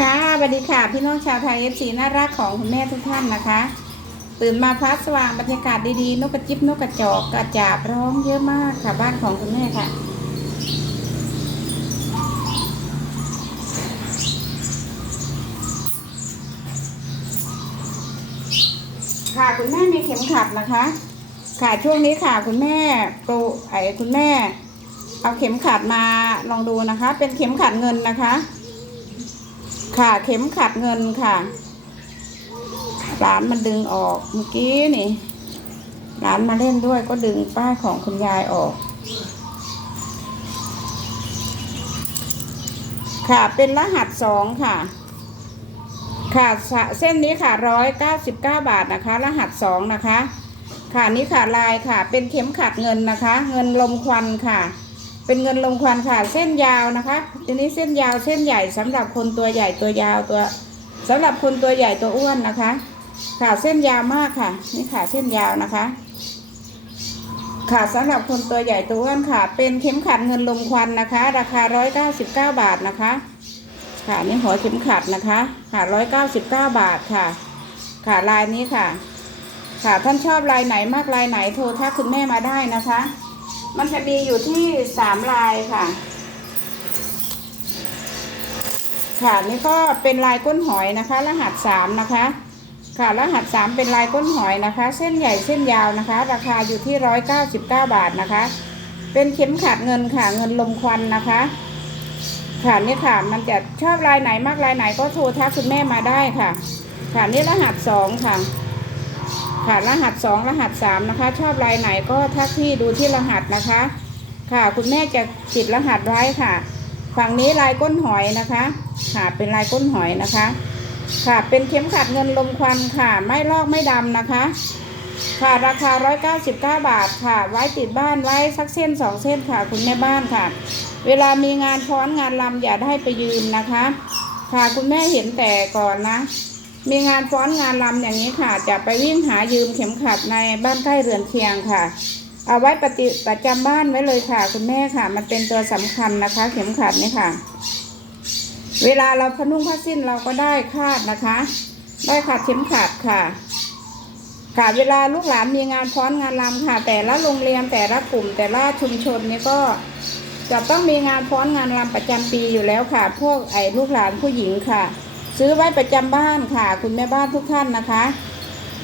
ค่ะสวัสดีค่ะ พี่น้องชาวไทยเอฟซีน่ารักของคุณแม่ทุกท่านนะคะ ตื่นมาพักสว่างบรรยากาศดีๆ นกกระจิบนกกระจอกกระจาบร้องเยอะมากค่ะบ้านของคุณแม่ค่ะ ค่ะคุณแม่มีเข็มขัดนะคะ ค่ะช่วงนี้ค่ะคุณแม่โปรไอ้คุณแม่ เอาเข็มขัดมาลองดูนะคะ เป็นเข็มขัดเงินนะคะ ค่ะ เข็มขัดเงินค่ะหลานมันดึงออกเมื่อกี้นี่หลานมาเล่นด้วยก็ดึงป้ายของคุณยายออก ค่ะเป็นรหัสสองค่ะ ค่ะเส้นนี้ค่ะร้อยเก้าสิบเก้าบาทนะคะ รหัสสองนะคะ ค่ะนี่ค่ะลายค่ะ เป็นเข็มขัดเงินนะคะ เงินลมควันค่ะ เป็นเงินลมควันค่ะ เส้นยาวนะคะ ทีนี้เส้นยาวเส้นใหญ่สำหรับคนตัวใหญ่ตัวยาวตัวสำหรับคนตัวใหญ่ตัวอ้วนนะคะ ค่ะเส้นยาวมากค่ะ นี่ค่ะเส้นยาวนะคะ ค่ะสำหรับคนตัวใหญ่ตัวอ้วนค่ะ เป็นเข็มขัดเงินลมควันนะคะ ราคาร้อยเก้าสิบเก้าบาทนะคะ ค่ะนี่หัวเข็มขัดนะคะค่ะร้อยเก้าสิบเก้าบาทค่ะ ค่ะลายนี้ค่ะ ค่ะท่านชอบลายไหนมากลายไหนโทรทักคุณแม่มาได้นะคะ มันจะมีอยู่ที่สามลายค่ะ ค่ะนี่ก็เป็นลายก้นหอยนะคะ รหัสสามนะคะ ค่ะรหัสสามเป็นลายก้นหอยนะคะ เส้นใหญ่เส้นยาวนะคะ ราคาอยู่ที่ร้อยเก้าสิบเก้าบาทนะคะ เป็นเข็มขัดเงินค่ะเงินลมควันนะคะค่ะนี่ค่ะมันจะชอบลายไหนมากลายไหนก็โทรทักคุณแม่มาได้ค่ะ ค่ะนี่รหัสสองค่ะ ค่ะรหัสสองรหัสสามนะคะ ชอบลายไหนก็ทักที่ดูที่รหัสนะคะ ค่ะคุณแม่จะติดรหัสไว้ค่ะ ฝั่งนี้ลายก้นหอยนะคะ ค่ะเป็นลายก้นหอยนะคะ ค่ะเป็นเข็มขัดเงินลมควันค่ะ ไม่ลอกไม่ดำนะคะ ค่ะราคา 199 บาทค่ะ ไว้ติดบ้านไว้สักเส้นสองเส้นค่ะ คุณแม่บ้านค่ะ เวลามีงานฟ้อนงานลำอย่าได้ไปยืมนะคะ ค่ะคุณแม่เห็นแต่ก่อนนะ มีงานฟ้อนงานลำอย่างนี้ค่ะ จะไปวิ่งหายืมเข็มขัดในบ้านใกล้เรือนเคียงค่ะ เอาไว้ปฏิประจำบ้านไว้เลยค่ะ คุณแม่ค่ะ มันเป็นตัวสำคัญนะคะ เข็มขัดนี่ค่ะ เวลาเราพนุ่งผ้าสิ้นเราก็ได้คาดนะคะ ได้ขัดเข็มขัดค่ะค่ะเวลาลูกหลานมีงานฟ้อนงานรำค่ะ แต่ละโรงเรียนแต่ละกลุ่ม แต่ละชุมชนนี่ก็จะต้องมีงานฟ้อนงานรำประจำปีอยู่แล้วค่ะ พวกไอ้ลูกหลานผู้หญิงค่ะ ซื้อไว้ประจำบ้านค่ะ คุณแม่บ้านทุกท่านนะคะ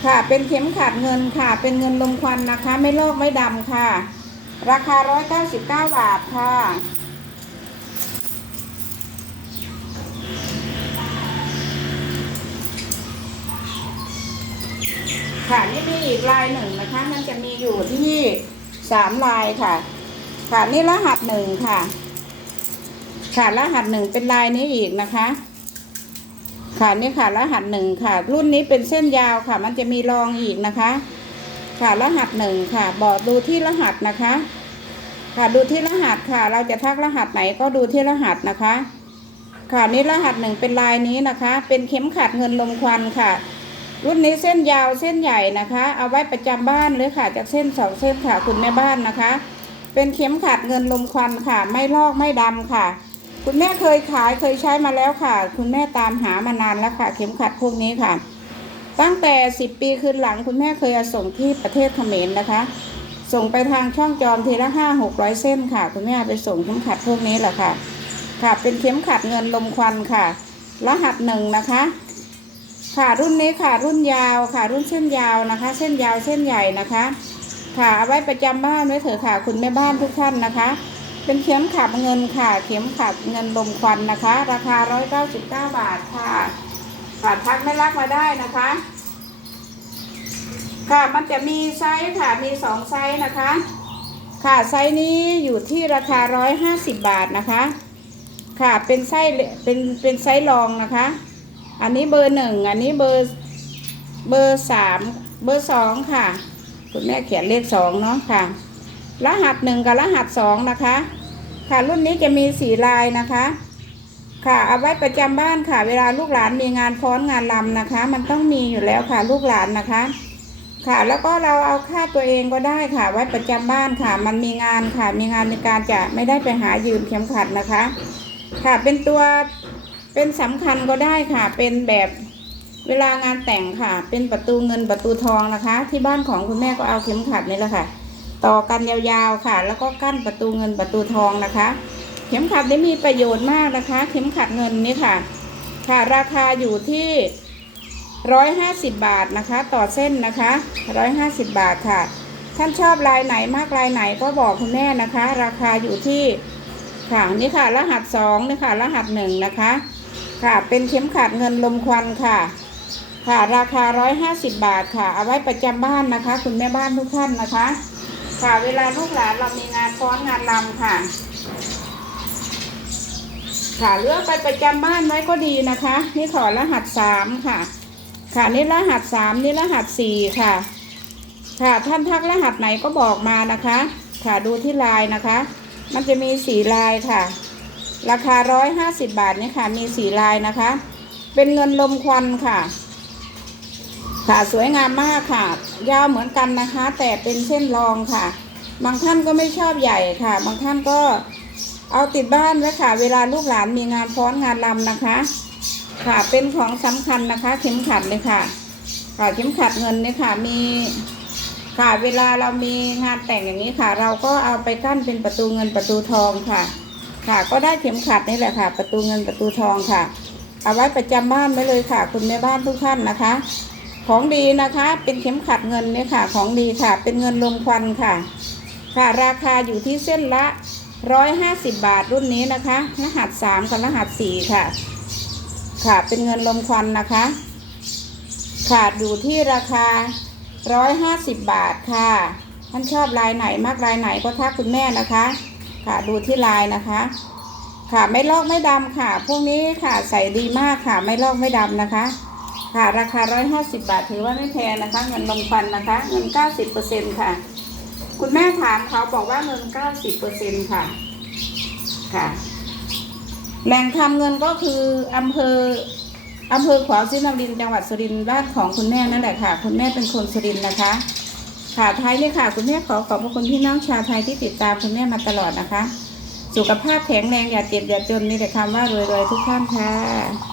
ค่ะเป็นเข็มขัดเงินค่ะ เป็นเงินลมควันนะคะ ไม่ลอกไม่ดำค่ะ ราคา 199 บาทค่ะค่ะนี่มีอีกลายหนึ่งนะคะ มันจะมีอยู่ที่สามลายค่ะ ค่ะนี่รหัสหนึ่งค่ะ ค่ะรหัสหนึ่งเป็นลายนี้อีกนะคะ ค่ะนี่ค่ะรหัสหนึ่งค่ะ รุ่นนี้เป็นเส้นยาวค่ะ มันจะมีรองอีกนะคะ ค่ะรหัสหนึ่งค่ะ บอกดูที่รหัสนะคะ ค่ะดูที่รหัสค่ะ เราจะทักรหัสไหนก็ดูที่รหัสนะคะ ค่ะนี่รหัสหนึ่งเป็นลายนี้นะคะ เป็นเข็มขัดเงินลมควันค่ะ รุ่นนี้เส้นยาวเส้นใหญ่นะคะ เอาไว้ประจำบ้านเลยค่ะ จากเส้นสองเส้นค่ะคุณแม่บ้านนะคะ เป็นเข็มขัดเงินลมควันค่ะ ไม่ลอกไม่ดำค่ะ คุณแม่เคยขายเคยใช้มาแล้วค่ะ คุณแม่ตามหามานานแล้วค่ะ เข็มขัดพวกนี้ค่ะ ตั้งแต่สิบปีคืนหลังคุณแม่เคยส่งที่ประเทศเขมรนะคะ ส่งไปทางช่องจอมทีละห้าหกร้อยเส้นค่ะ คุณแม่ไปส่งเข็มขัดพวกนี้แหละค่ะ ค่ะ เป็นเข็มขัดเงินลมควันค่ะ รหัสหนึ่งนะคะ ค่ะรุ่นนี้ค่ะรุ่นยาวค่ะ รุ่นเส้นยาวนะคะ เส้นยาวเส้นใหญ่นะคะ ค่ะเอาไว้ประจำบ้านไว้เถอะค่ะ คุณแม่บ้านทุกท่านนะคะ เป็นเข็มขัดเงินค่ะ เข็มขัดเงินลมควันนะคะ ราคา 199 บาทค่ะค่ะทักไม่รักมาได้นะคะ ค่ะมันจะมีไซส์ค่ะ มีสองไซส์นะคะ ค่ะไซส์นี้อยู่ที่ราคา 150 บาทนะคะ ค่ะเป็นไซส้เป็นเป็นไซส์รองนะคะ อันนี้เบอร์หนึ่งอันนี้เบอร์เบอร์สามเบอร์สองค่ะ คุณแม่เขียนเลขสองเนาะค่ะ รหัสหนึ่งกับรหัสสองนะคะ ค่ะรุ่นนี้จะมีสีลายนะคะ ค่ะเอาไว้ประจำบ้านค่ะ เวลาลูกหลานมีงานฟ้อนงานลำนะคะ มันต้องมีอยู่แล้วค่ะลูกหลานนะคะ ค่ะแล้วก็เราเอาค่าตัวเองก็ได้ค่ะ ไว้ประจำบ้านค่ะ มันมีงานค่ะ มีงานในการจะไม่ได้ไปหายืมเข็มขัดนะคะ ค่ะเป็นตัวเป็นสำคัญก็ได้ค่ะ เป็นแบบเวลางานแต่งค่ะ เป็นประตูเงินประตูทองนะคะ ที่บ้านของคุณแม่ก็เอาเข็มขัดนี่แหละค่ะ ต่อกันยาวๆค่ะ แล้วก็กั้นประตูเงินประตูทองนะคะ เข็มขัดนี้มีประโยชน์มากนะคะ เข็มขัดเงินนี่ค่ะ ค่ะราคาอยู่ที่ร้อยห้าสิบบาทนะคะ ต่อเส้นนะคะร้อยห้าสิบบาทค่ะ ท่านชอบลายไหนมากลายไหนก็บอกคุณแม่นะคะ ราคาอยู่ที่ค่ะนี่ค่ะ รหัสสองนี่ค่ะ รหัสหนึ่งนะคะ ค่ะเป็นเข็มขัดเงินลมควันค่ะ ค่ะราคาร้อยห้าสิบบาทค่ะ เอาไว้ประจำบ้านนะคะ คุณแม่บ้านทุกท่านนะคะ ค่ะ เวลาลูกหลานเรามีงานฟ้อนงานรำค่ะ ค่ะเลือกไปประจำบ้านไว้ก็ดีนะคะ นี่ขอรหัสสามค่ะ ค่ะนี่รหัสสามนี่รหัสสี่ค่ะ ค่ะท่านทักรหัสไหนก็บอกมานะคะ ค่ะดูที่ลายนะคะ มันจะมีสีลายค่ะ ราคาร้อยห้าสิบบาทนี่ค่ะ มีสีลายนะคะ เป็นเงินลมควันค่ะ ค่ะสวยงามมากค่ะ ยาวเหมือนกันนะคะ แต่เป็นเส้นรองค่ะ บางท่านก็ไม่ชอบใหญ่ค่ะ บางท่านก็เอาติดบ้านไว้ค่ะ เวลาลูกหลานมีงานฟ้อนงานรำนะคะ ค่ะเป็นของสำคัญนะคะ เข็มขัดเลยค่ะค่ะเข็มขัดเงินเนี่ยค่ะมีค่ะเวลาเรามีงานแต่งอย่างนี้ค่ะ เราก็เอาไปกั้นเป็นประตูเงินประตูทองค่ะ ค่ะก็ได้เข็มขัดนี่แหละค่ะ ประตูเงินประตูทองค่ะ เอาไว้ประจำบ้านไว้เลยค่ะ คุณแม่บ้านทุกท่านนะคะ ของดีนะคะ เป็นเข็มขัดเงินเนี่ยค่ะ ของดีค่ะ เป็นเงินลมควันค่ะ ค่ะ ราคาอยู่ที่เส้นละร้อยห้าสิบบาทรุ่นนี้นะคะ รหัสสามกับรหัสสี่ค่ะ ค่ะ เป็นเงินลมควันนะคะขาดอยู่ที่ราคาร้อยห้าสิบบาทค่ะ ท่านชอบลายไหนมากลายไหนก็ทักคุณแม่นะคะ ค่ะดูที่ลายนะคะ ค่ะไม่ลอกไม่ดำค่ะ พวกนี้ค่ะใส่ดีมากค่ะ ไม่ลอกไม่ดำนะคะ ค่ะ ราคาร้อยห้าสิบาทถือว่าไม่แพงนะคะ เงินลมควันนะคะ เงินเก้าสิบเปอร์เซ็นค่ะ คุณแม่ถามเขาบอกว่าเงินเก้าสิบเปอร์เซ็นค่ะ ค่ะ แหล่งทำเงินก็คืออำเภออำเภอขวาวซินนรินจังหวัดสุรินทร์บ้านของคุณแม่นั่นแหละค่ะ คุณแม่เป็นคนสุรินทร์นะคะ ค่ะท้ายนี่ค่ะ คุณแม่ขอขอบพระคุณพี่น้องชาวไทยที่ติดตามคุณแม่มาตลอดนะคะ สุขภาพแข็งแรงอย่าเจ็บอย่าจนมีแต่คำว่ารวยๆทุกท่านค่ะ